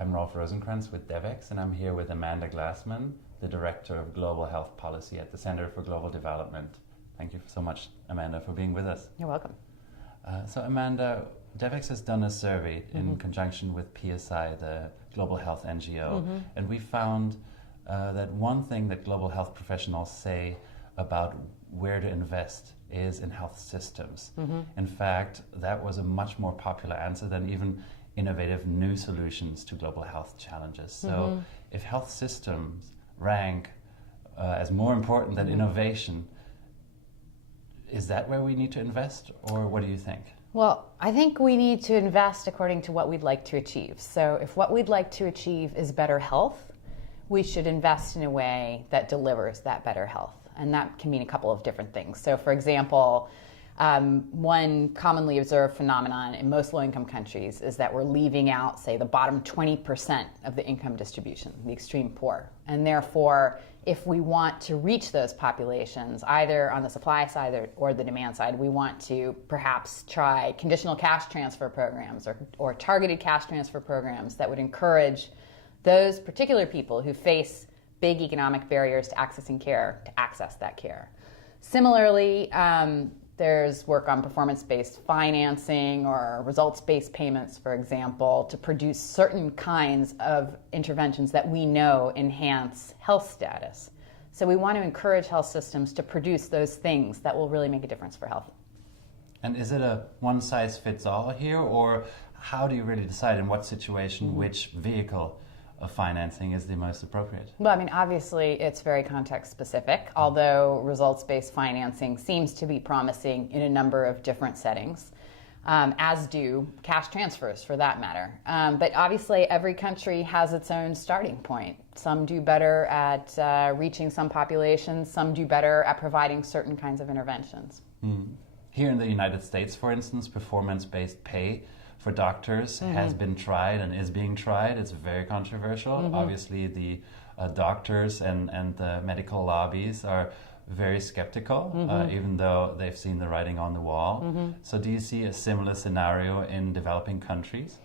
I'm Rolf Rosenkrantz with Devex, and I'm here with Amanda Glassman, the Director of Global Health Policy at the Center for Global Development. Thank you so much, Amanda, for being with us. You're welcome. So Amanda, Devex has done a survey in conjunction with PSI, the Global Health NGO, and we found that one thing that global health professionals say about where to invest is in health systems. In fact, that was a much more popular answer than even innovative new solutions to global health challenges. So if health systems rank as more important than innovation, is that where we need to invest, or what do you think? Well, I think we need to invest according to what we'd like to achieve. So if what we'd like to achieve is better health, we should invest in a way that delivers that better health. And that can mean a couple of different things. So for example, one commonly observed phenomenon in most low-income countries is that we're leaving out, say, the bottom 20% of the income distribution, the extreme poor. And therefore, if we want to reach those populations, either on the supply side or the demand side, we want to perhaps try conditional cash transfer programs or targeted cash transfer programs that would encourage those particular people who face big economic barriers to accessing care to access that care. Similarly, there's work on performance-based financing or results-based payments, for example, to produce certain kinds of interventions that we know enhance health status. So we want to encourage health systems to produce those things that will really make a difference for health. And is it a one-size-fits-all here, or how do you really decide in what situation which vehicle of financing is the most appropriate? Well, I mean, obviously, it's very context-specific, although results-based financing seems to be promising in a number of different settings, as do cash transfers, for that matter. But obviously, every country has its own starting point. Some do better at reaching some populations, some do better at providing certain kinds of interventions. Here in the United States, for instance, performance-based pay for doctors has been tried and is being tried. It's very controversial. Obviously, the doctors and the medical lobbies are very skeptical, even though they've seen the writing on the wall. So do you see a similar scenario in developing countries?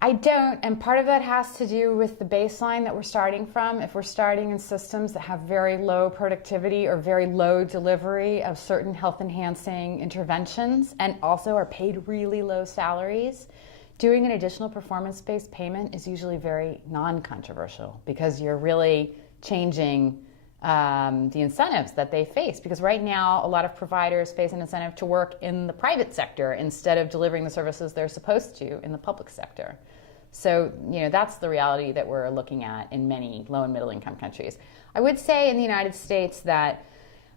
I don't, and part of that has to do with the baseline that we're starting from. If we're starting in systems that have very low productivity or very low delivery of certain health-enhancing interventions and also are paid really low salaries, doing an additional performance-based payment is usually very non-controversial because you're really changing the incentives that they face. Because right now, a lot of providers face an incentive to work in the private sector instead of delivering the services they're supposed to in the public sector. So, that's the reality that we're looking at in many low and middle income countries. I would say in the United States that,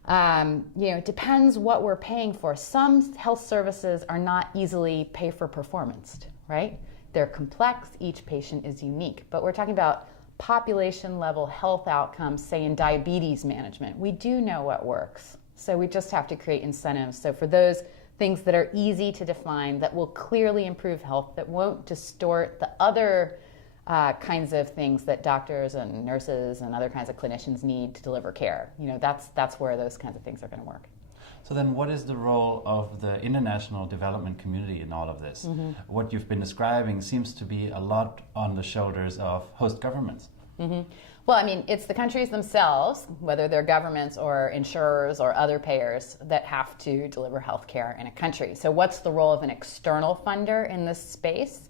it depends what we're paying for. Some health services are not easily pay for performance, right? They're complex, each patient is unique, but we're talking about population level health outcomes, say in diabetes management. We do know what works. So we just have to create incentives. So for those things that are easy to define, that will clearly improve health, that won't distort the other kinds of things that doctors and nurses and other kinds of clinicians need to deliver care. That's where those kinds of things are going to work. So then what is the role of the international development community in all of this? What you've been describing seems to be a lot on the shoulders of host governments. Well, I mean, it's the countries themselves, whether they're governments or insurers or other payers, that have to deliver health care in a country. So what's the role of an external funder in this space?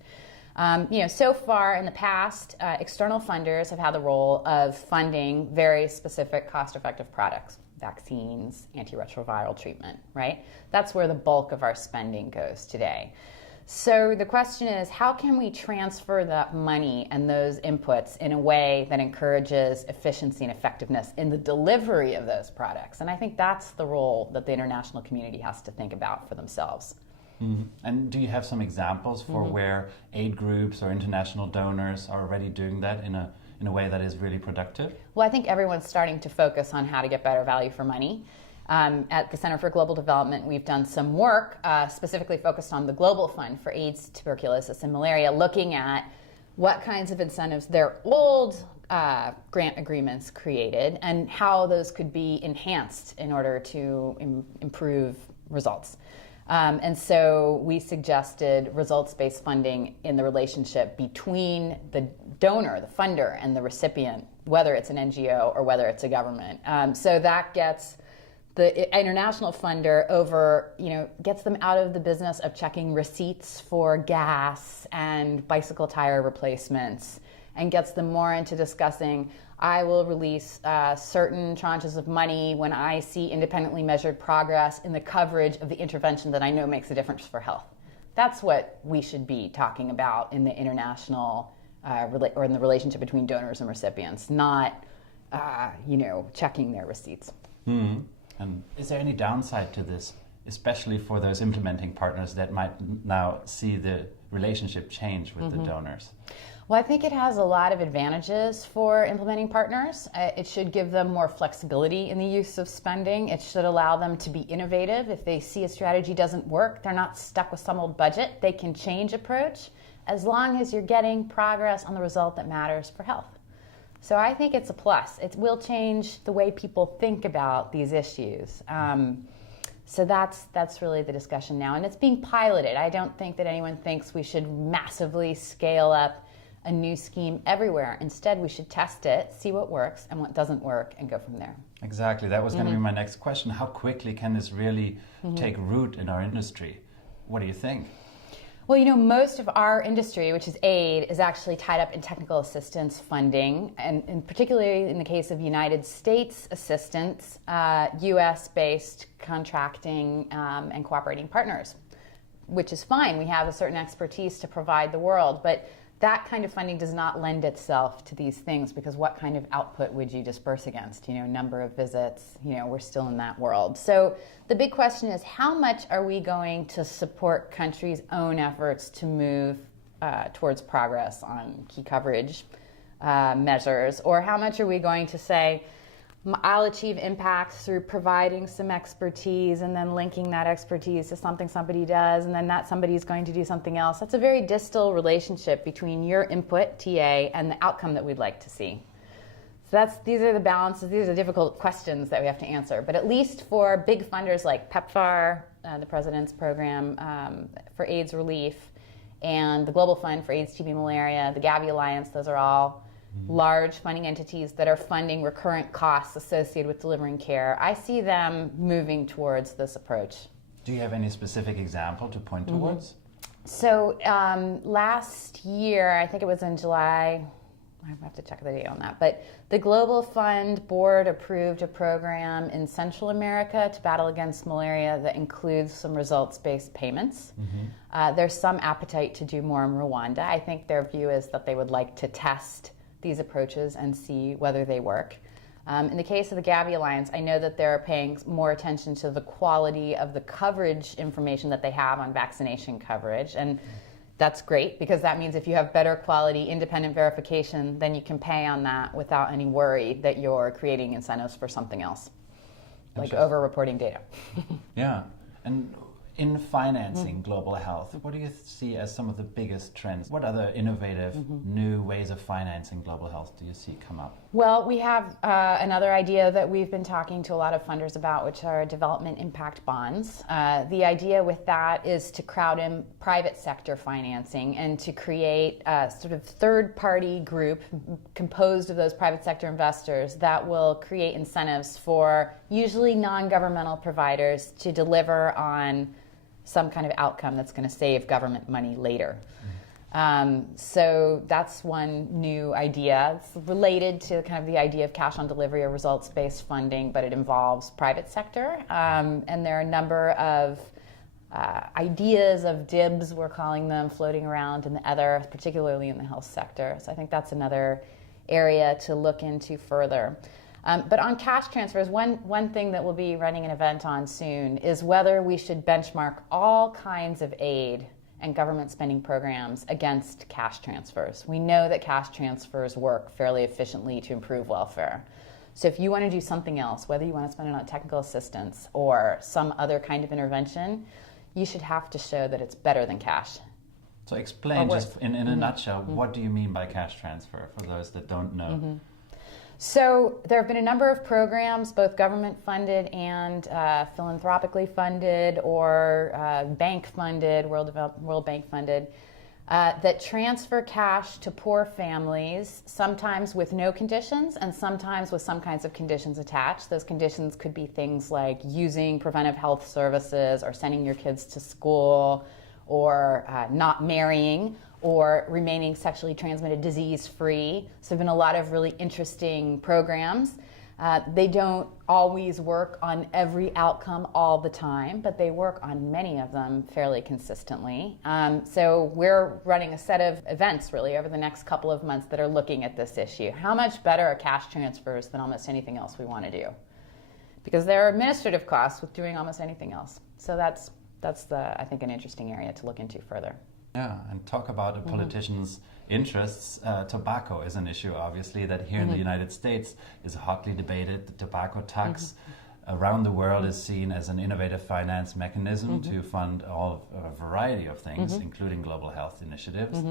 So far in the past, external funders have had the role of funding very specific cost-effective products. Vaccines, antiretroviral treatment, right? That's where the bulk of our spending goes today. So the question is, how can we transfer that money and those inputs in a way that encourages efficiency and effectiveness in the delivery of those products? And I think that's the role that the international community has to think about for themselves. And do you have some examples for where aid groups or international donors are already doing that in a way that is really productive? Well, I think everyone's starting to focus on how to get better value for money. At the Center for Global Development, we've done some work specifically focused on the Global Fund for AIDS, tuberculosis, and malaria, looking at what kinds of incentives their old grant agreements created and how those could be enhanced in order to improve results. And so we suggested results-based funding in the relationship between the donor, the funder, and the recipient, whether it's an NGO or whether it's a government. So that gets the international funder gets them out of the business of checking receipts for gas and bicycle tire replacements, and gets them more into discussing, I will release certain tranches of money when I see independently measured progress in the coverage of the intervention that I know makes a difference for health. That's what we should be talking about in the international or in the relationship between donors and recipients, not checking their receipts. Mm-hmm. And is there any downside to this, especially for those implementing partners that might now see the relationship change with the donors? Well, I think it has a lot of advantages for implementing partners. It should give them more flexibility in the use of spending. It should allow them to be innovative. If they see a strategy doesn't work, they're not stuck with some old budget. They can change approach as long as you're getting progress on the result that matters for health. So I think it's a plus. It will change the way people think about these issues. So that's really the discussion now. And it's being piloted. I don't think that anyone thinks we should massively scale up a new scheme everywhere. Instead, we should test it, see what works and what doesn't work, and go from there. Exactly. That was going to be my next question. How quickly can this really take root in our industry? What do you think? Well, most of our industry, which is aid, is actually tied up in technical assistance funding, and particularly in the case of United States assistance, U.S.-based contracting and cooperating partners, which is fine. We have a certain expertise to provide the world, but that kind of funding does not lend itself to these things, because what kind of output would you disperse against? Number of visits, we're still in that world. So the big question is, how much are we going to support countries' own efforts to move towards progress on key coverage measures? Or how much are we going to say, I'll achieve impact through providing some expertise and then linking that expertise to something somebody does, and then that somebody is going to do something else. That's a very distal relationship between your input, TA, and the outcome that we'd like to see. So these are the balances. These are difficult questions that we have to answer. But at least for big funders like PEPFAR, the President's Program for AIDS Relief, and the Global Fund for AIDS, TB, Malaria, the Gavi Alliance, those are all large funding entities that are funding recurrent costs associated with delivering care. I see them moving towards this approach. Do you have any specific example to point towards? So last year, I think it was in July, I have to check the date on that, but the Global Fund Board approved a program in Central America to battle against malaria that includes some results-based payments. There's some appetite to do more in Rwanda. I think their view is that they would like to test these approaches and see whether they work. In the case of the Gavi Alliance, I know that they're paying more attention to the quality of the coverage information that they have on vaccination coverage. And that's great, because that means if you have better quality independent verification, then you can pay on that without any worry that you're creating incentives for something else, like over-reporting data. Yeah. And in financing global health, what do you see as some of the biggest trends? What other innovative new ways of financing global health do you see come up? Well, we have another idea that we've been talking to a lot of funders about, which are development impact bonds. The idea with that is to crowd in private sector financing and to create a sort of third-party group composed of those private sector investors that will create incentives for usually non-governmental providers to deliver on some kind of outcome that's going to save government money later. So that's one new idea. It's related to kind of the idea of cash on delivery or results-based funding, but it involves private sector. And there are a number of ideas of DIBs, we're calling them, floating around in the other, particularly in the health sector. So I think that's another area to look into further. But on cash transfers, one thing that we'll be running an event on soon is whether we should benchmark all kinds of aid and government spending programs against cash transfers. We know that cash transfers work fairly efficiently to improve welfare. So if you want to do something else, whether you want to spend it on technical assistance or some other kind of intervention, you should have to show that it's better than cash. So explain just in a nutshell, what do you mean by cash transfer for those that don't know? So there have been a number of programs, both government funded and philanthropically funded or bank funded, World Bank funded, that transfer cash to poor families, sometimes with no conditions and sometimes with some kinds of conditions attached. Those conditions could be things like using preventive health services or sending your kids to school or not marrying or remaining sexually transmitted disease free. So there have been a lot of really interesting programs. They don't always work on every outcome all the time, but they work on many of them fairly consistently. So we're running a set of events really over the next couple of months that are looking at this issue. How much better are cash transfers than almost anything else we want to do? Because there are administrative costs with doing almost anything else. So that's I think an interesting area to look into further. Yeah, and talk about a politician's interests. Tobacco is an issue, obviously, that here in the United States is hotly debated. The tobacco tax around the world is seen as an innovative finance mechanism to fund a variety of things, including global health initiatives.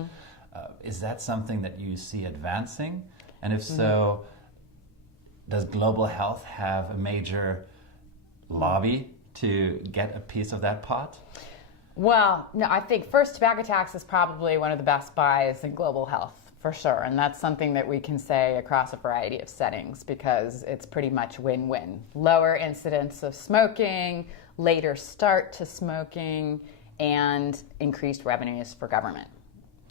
Is that something that you see advancing? And if so, does global health have a major lobby to get a piece of that pot? Well, no, I think first, tobacco tax is probably one of the best buys in global health, for sure. And that's something that we can say across a variety of settings because it's pretty much win-win. Lower incidence of smoking, later start to smoking, and increased revenues for government.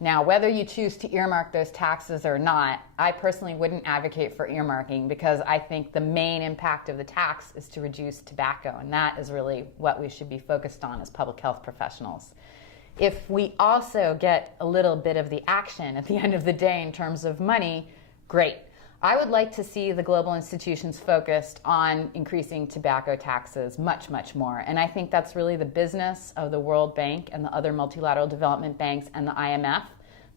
Now, whether you choose to earmark those taxes or not, I personally wouldn't advocate for earmarking because I think the main impact of the tax is to reduce tobacco, and that is really what we should be focused on as public health professionals. If we also get a little bit of the action at the end of the day in terms of money, great. I would like to see the global institutions focused on increasing tobacco taxes much, much more. And I think that's really the business of the World Bank and the other multilateral development banks and the IMF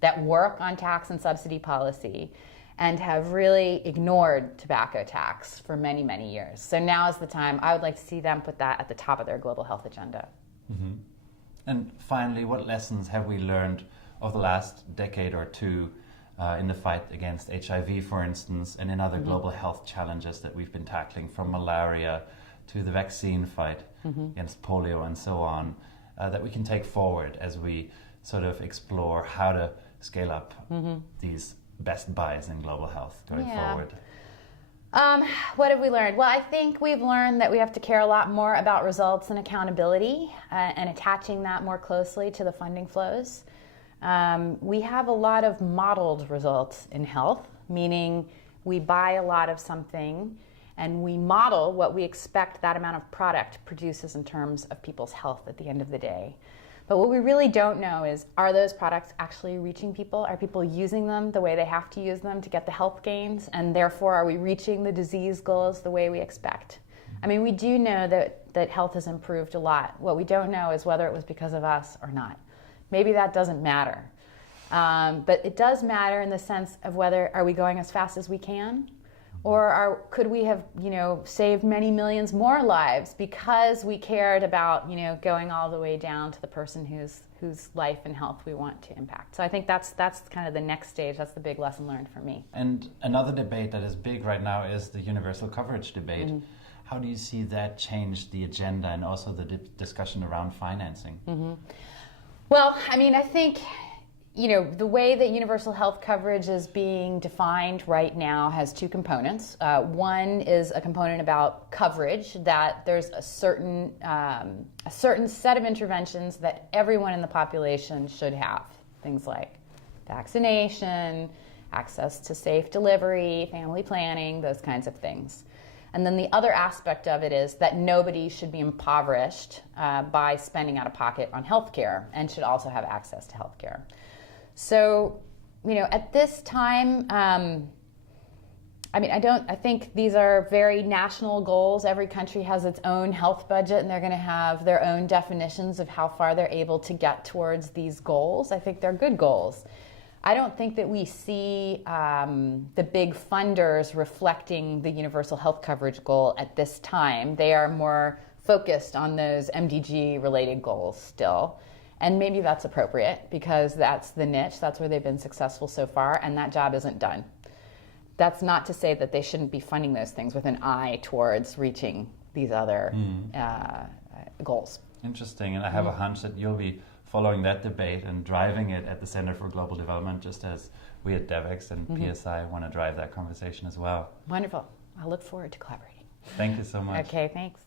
that work on tax and subsidy policy and have really ignored tobacco tax for many, many years. So now is the time. I would like to see them put that at the top of their global health agenda. And finally, what lessons have we learned over the last decade or two in the fight against HIV, for instance, and in other global health challenges that we've been tackling, from malaria to the vaccine fight against polio and so on, that we can take forward as we sort of explore how to scale up these best buys in global health going forward? What have we learned? Well, I think we've learned that we have to care a lot more about results and accountability and attaching that more closely to the funding flows. We have a lot of modeled results in health, meaning we buy a lot of something and we model what we expect that amount of product produces in terms of people's health at the end of the day. But what we really don't know is, are those products actually reaching people? Are people using them the way they have to use them to get the health gains? And therefore, are we reaching the disease goals the way we expect? I mean, we do know that health has improved a lot. What we don't know is whether it was because of us or not. Maybe that doesn't matter. But it does matter in the sense of whether are we going as fast as we can, or could we have, saved many millions more lives because we cared about, going all the way down to the person whose life and health we want to impact. So I think that's kind of the next stage. That's the big lesson learned for me. And another debate that is big right now is the universal coverage debate. How do you see that change the agenda and also the discussion around financing? Well, I mean, I think, the way that universal health coverage is being defined right now has two components. One is a component about coverage, that there's a certain set of interventions that everyone in the population should have. Things like vaccination, access to safe delivery, family planning, those kinds of things. And then the other aspect of it is that nobody should be impoverished by spending out of pocket on healthcare and should also have access to healthcare. So, at this time, I think these are very national goals. Every country has its own health budget and they're going to have their own definitions of how far they're able to get towards these goals. I think they're good goals. I don't think that we see the big funders reflecting the universal health coverage goal at this time. They are more focused on those MDG-related goals still. And maybe that's appropriate because that's the niche, that's where they've been successful so far, and that job isn't done. that's not to say that they shouldn't be funding those things with an eye towards reaching these other goals. Interesting, and I have a hunch that you'll be following that debate and driving it at the Center for Global Development, just as we at Devex and PSI want to drive that conversation as well. Wonderful. I look forward to collaborating. Thank you so much. Okay, thanks.